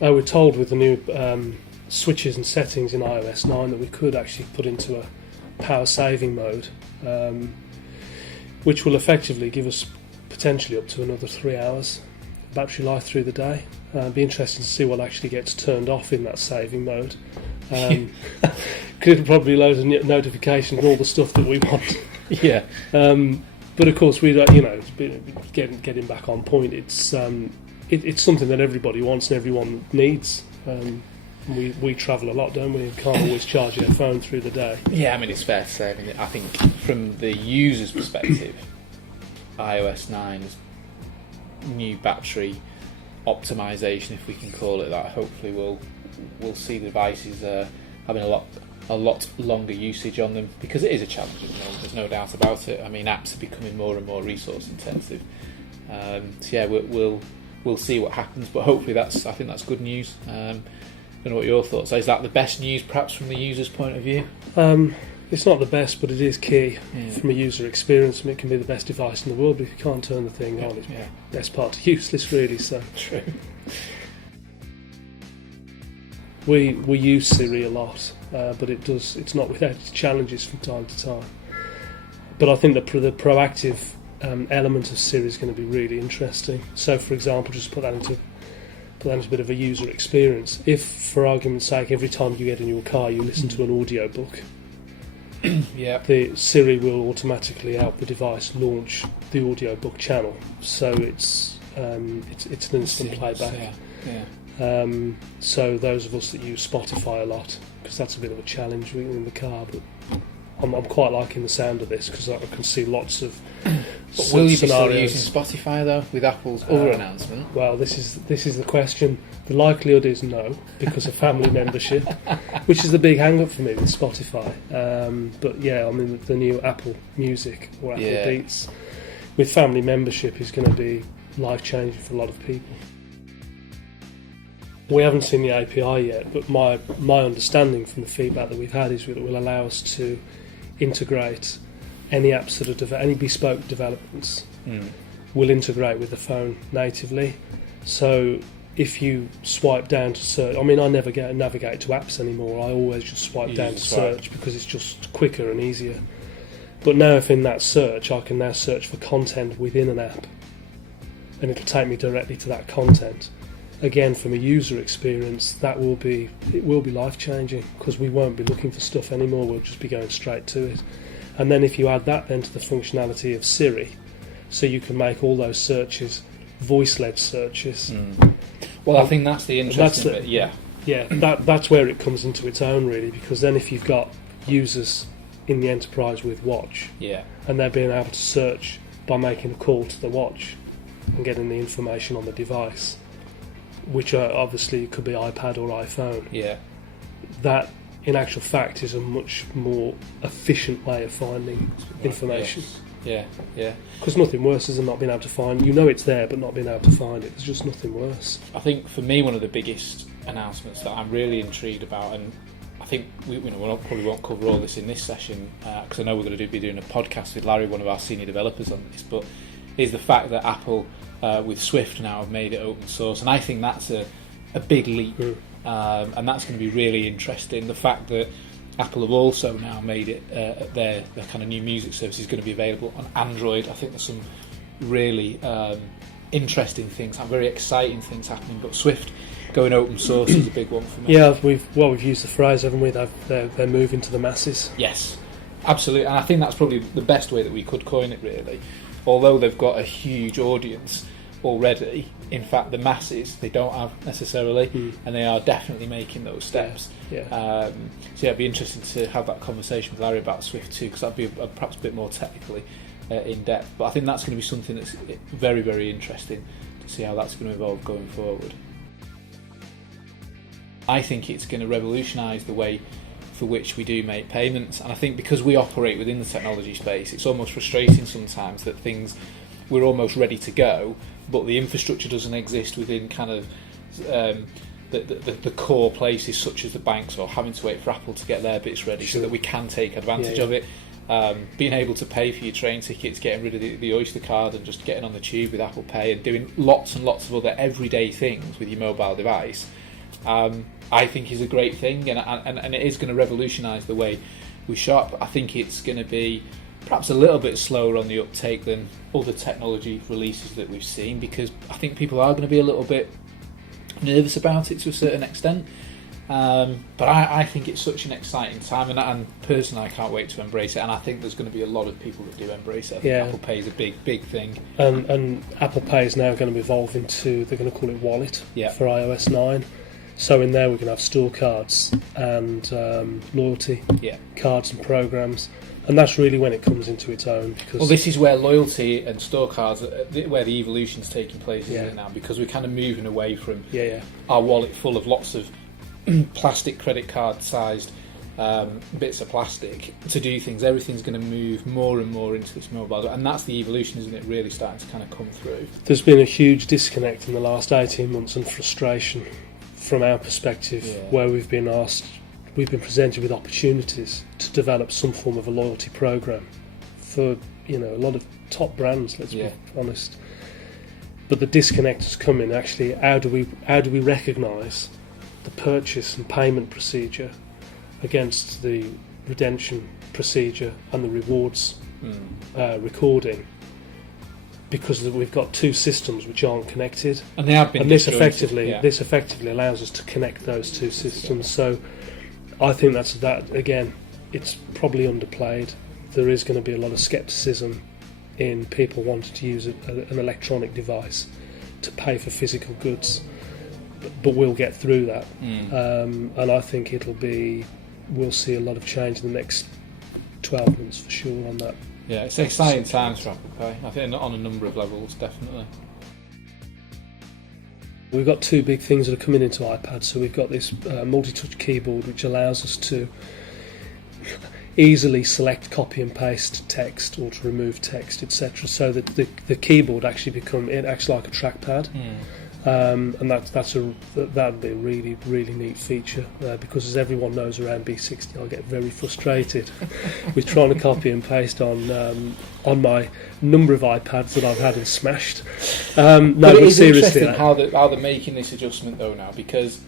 we're told with the new switches and settings in iOS 9 that we could actually put into a power saving mode, which will effectively give us potentially up to another 3 hours battery life through the day. It'd be interesting to see what actually gets turned off in that saving mode. Could probably loads of notifications and all the stuff that we want. Yeah. But of course, we don't. Getting back on point. It's something that everybody wants and everyone needs. We travel a lot, don't we? We can't always charge our phone through the day. Yeah, I mean, it's fair to say. I mean, I think from the user's perspective, iOS 9's new battery optimization, if we can call it that, hopefully we'll see the devices having a lot longer usage on them, because it is a challenge at the moment, there's no doubt about it. I mean, apps are becoming more and more resource intensive. So yeah, we'll see what happens, but hopefully I think that's good news. I don't know what your thoughts are. Is that the best news, perhaps, from the user's point of view? It's not the best, but it is key from a user experience, and it can be the best device in the world, but if you can't turn the thing on, it's best part useless, really. So true. We use Siri a lot, but it's not without its challenges from time to time. But I think the proactive element of Siri is going to be really interesting. So, for example, just put that into a bit of a user experience. If, for argument's sake, every time you get in your car you listen to an audio book, the Siri will automatically help the device launch the audio book channel. So it's an instant playback. So those of us that use Spotify a lot, because that's a bit of a challenge in the car, but I'm quite liking the sound of this because I can see lots of but will you be scenarios. still using Spotify though with Apple's other announcement? Well, this is the question. The likelihood is no, because of family membership, which is the big hang-up for me with Spotify. But yeah, I mean, the new Apple Music or Apple Beats with family membership is going to be life-changing for a lot of people. We haven't seen the API yet, but my understanding from the feedback that we've had is that it will allow us to integrate any apps that are any bespoke developments will integrate with the phone natively. So if you swipe down to search, I mean, I never navigate to apps anymore. I always just swipe down to search because it's just quicker and easier. But now, if in that search, I can now search for content within an app, and it'll take me directly to that content. Again, from a user experience, it will be life-changing, because we won't be looking for stuff anymore. We'll just be going straight to it. And then if you add that then to the functionality of Siri, so you can make all those searches voice-led searches. Well, I think that's the interesting bit. Yeah, that's where it comes into its own, really, because then if you've got users in the enterprise with Watch, and they're being able to search by making a call to the Watch and getting the information on the device, which obviously could be iPad or iPhone, that in actual fact is a much more efficient way of finding information. Because nothing worse is than not being able to find. You know it's there, but not being able to find it. There's just nothing worse. I think for me, one of the biggest announcements that I'm really intrigued about, and I think we probably won't cover all this in this session, because I know we're going to be doing a podcast with Larry, one of our senior developers, on this, but is the fact that Apple with Swift now have made it open source, and I think that's a big leap, and that's going to be really interesting. The fact that Apple have also now made it their kind of new music service is going to be available on Android. I think there's some really interesting things, very exciting things happening. But Swift going open source is a big one for me. Yeah, we've used the phrase, haven't we? They're moving to the masses. Yes, absolutely, and I think that's probably the best way that we could coin it, really. Although they've got a huge audience already, in fact the masses they don't have necessarily, and they are definitely making those steps. So it'd be interesting to have that conversation with Larry about Swift too, because that'd be perhaps a bit more technically in depth, but I think that's going to be something that's very, very interesting to see how that's going to evolve going forward. I think it's going to revolutionise the way for which we do make payments, and I think because we operate within the technology space, it's almost frustrating sometimes that we're almost ready to go, but the infrastructure doesn't exist within kind of the core places such as the banks, or having to wait for Apple to get their bits ready so that we can take advantage of it. Being able to pay for your train tickets, getting rid of the Oyster card and just getting on the tube with Apple Pay, and doing lots and lots of other everyday things with your mobile device I think is a great thing, and it is going to revolutionise the way we shop. I think it's going to be perhaps a little bit slower on the uptake than other technology releases that we've seen, because I think people are going to be a little bit nervous about it to a certain extent. But I think it's such an exciting time, and personally I can't wait to embrace it, and I think there's going to be a lot of people that do embrace it. I think Apple Pay is a big thing. And Apple Pay is now going to evolve into, they're going to call it Wallet for iOS 9. So in there we can have store cards and loyalty cards and programs. And that's really when it comes into its own. Because this is where loyalty and store cards, where the evolution's taking place, isn't it now? Because we're kind of moving away from our wallet full of lots of plastic credit card sized bits of plastic to do things. Everything's going to move more and more into this mobile, and that's the evolution, isn't it? Really starting to kind of come through. There's been a huge disconnect in the last 18 months and frustration from our perspective, where we've been presented with opportunities to develop some form of a loyalty program for a lot of top brands, let's be honest. But the disconnect has come in, actually, how do we recognise the purchase and payment procedure against the redemption procedure and the rewards recording, because we've got two systems which aren't connected, and they have been. And this effectively allows us to connect those two systems. So I think that again, it's probably underplayed. There is going to be a lot of scepticism in people wanting to use an electronic device to pay for physical goods, but we'll get through that. And I think we'll see a lot of change in the next 12 months for sure on that. Yeah, it's exciting times for Apple Pay, I think, on a number of levels, definitely. We've got two big things that are coming into iPad. So we've got this multi-touch keyboard, which allows us to easily select, copy and paste text, or to remove text, etc. So that the keyboard actually acts like a trackpad. And that'd be a really, really neat feature, because as everyone knows around B60, I get very frustrated with trying to copy and paste on my number of iPads that I've had and smashed. But it is interesting how they're making this adjustment though now, because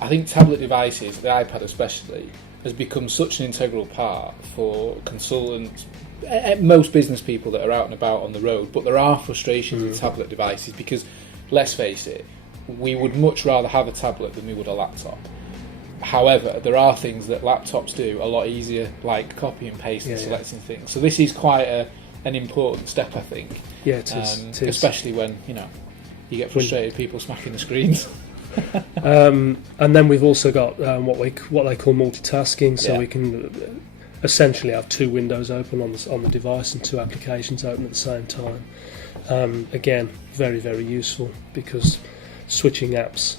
I think tablet devices, the iPad especially, has become such an integral part for consultants, most business people that are out and about on the road. But there are frustrations with tablet devices, because let's face it, we would much rather have a tablet than we would a laptop. However, there are things that laptops do a lot easier, like copy and paste and selecting things. So this is quite an important step, I think. Yeah, it is. Especially when you get frustrated people smacking the screens. And then we've also got what they call multitasking, so we can essentially have two windows open on the device and two applications open at the same time. Again, very, very useful, because switching apps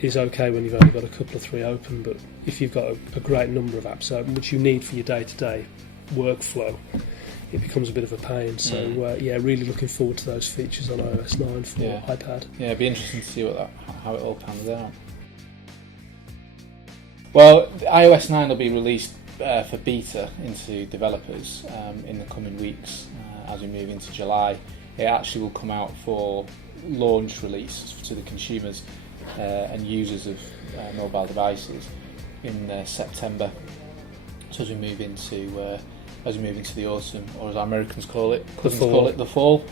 is okay when you've only got a couple of three open, but if you've got a great number of apps open, which you need for your day-to-day workflow, it becomes a bit of a pain. So really looking forward to those features on iOS 9 for iPad. Yeah, it'd be interesting to see how it all pans out. Well, iOS 9 will be released for beta into developers in the coming weeks as we move into July. It actually will come out for launch release to the consumers and users of mobile devices in September. So as we move into the autumn, or as our Americans call it, the fall,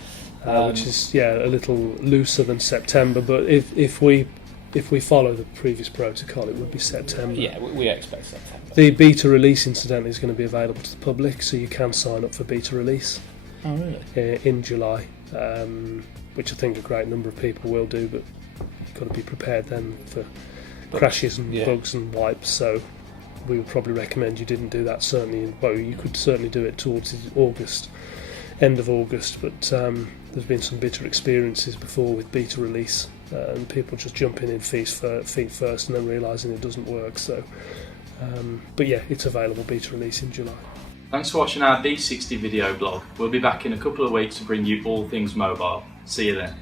which is a little looser than September. But if we follow the previous protocol, it would be September. Yeah, we expect September. The beta release, incidentally, is going to be available to the public, so you can sign up for beta release. Oh, really? In July, which I think a great number of people will do, but you've got to be prepared then for crashes and bugs and wipes. So we would probably recommend you didn't do that. Certainly, you could certainly do it towards end of August. But there's been some bitter experiences before with beta release, and people just jumping in feet first and then realising it doesn't work. So, but it's available beta release in July. Thanks for watching our B60 video blog. We'll be back in a couple of weeks to bring you all things mobile. See you then.